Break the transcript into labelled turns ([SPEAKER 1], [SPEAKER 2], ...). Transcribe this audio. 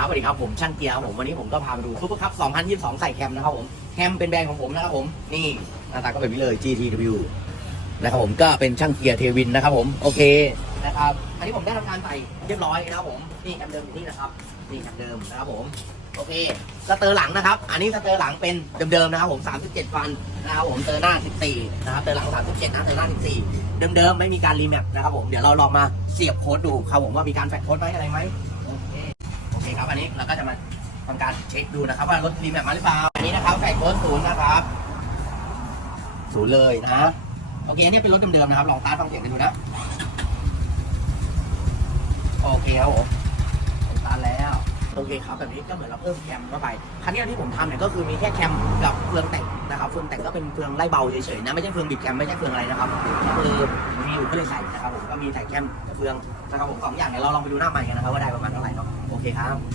[SPEAKER 1] ครับสวัสดีครับผมช่างเกียร์ครับผมวันนี้ผมก็พามาดูซุปเปอร์คัพ 2022 ใส่แคมนะครับผมแคมเป็นแบรนด์ของผมนะครับผมนี่หน้าตาก็แบบนี้เลย GTW นะครับผมก็เป็นช่างเกียร์เทวินนะครับผมโอเคนะครับอันนี้ผมได้ทำการใส่เรียบร้อยนะครับผมนี่แคมเดิมอยู่นี่นะครับนี่แคมเดิมนะครับผมโอเคสเตอร์หลังนะครับ อันนี้สเตอร์หลังเป็นเดิมๆนะครับผม 37 ฟันนะครับผมเตอร์หน้า 14 นะครับเตอร์หลัง 37นะเตอร์หน้า 14 เดิมๆไม่มีการรีแมปนะครับผมเดี๋ยวเราลองมาเสียบโค้ดดูครับผมว่ามีการแฟกโค้ดไหมอะไรไหมโอเค ครับ อันนี้เราก็จะมาทำการเช็คดูนะครับ ว่ารถรีแมปมาหรือเปล่า อันนี้นะครับแฟกโค้ดศูนย์นะครับศูนย์เลยนะโอเค อันนี้เป็นรถเดิมๆนะครับ ลองตาร์ทฟังเสียงกันดูนะ โอเคครับผมผมตาร์ทแล้ว โอเคครับแบบนี้ก็เหมือนเราเพิ่มแคมเข้าไปครั้นี้ที่ผมทำเนี่ยก็คือมีแค่แคมกับเฟืองแต่งนะครับ เฟืองแต่งก็เป็นเฟืองไล่เบาเฉยๆนะ ไม่ใช่เฟืองบิดแคมไม่ใช่เฟืองอะไรนะครับ ก็คือมีอยู่ก็เลยใส่นะครับผม ก็มีใส่แคมกับเฟืองนะครับผมสองอย่างเดี๋ยวเราลองไปดูหน้าใหม่กันนะครับว่าได้ประมาณเท่าไหร่เนาะ เคครับ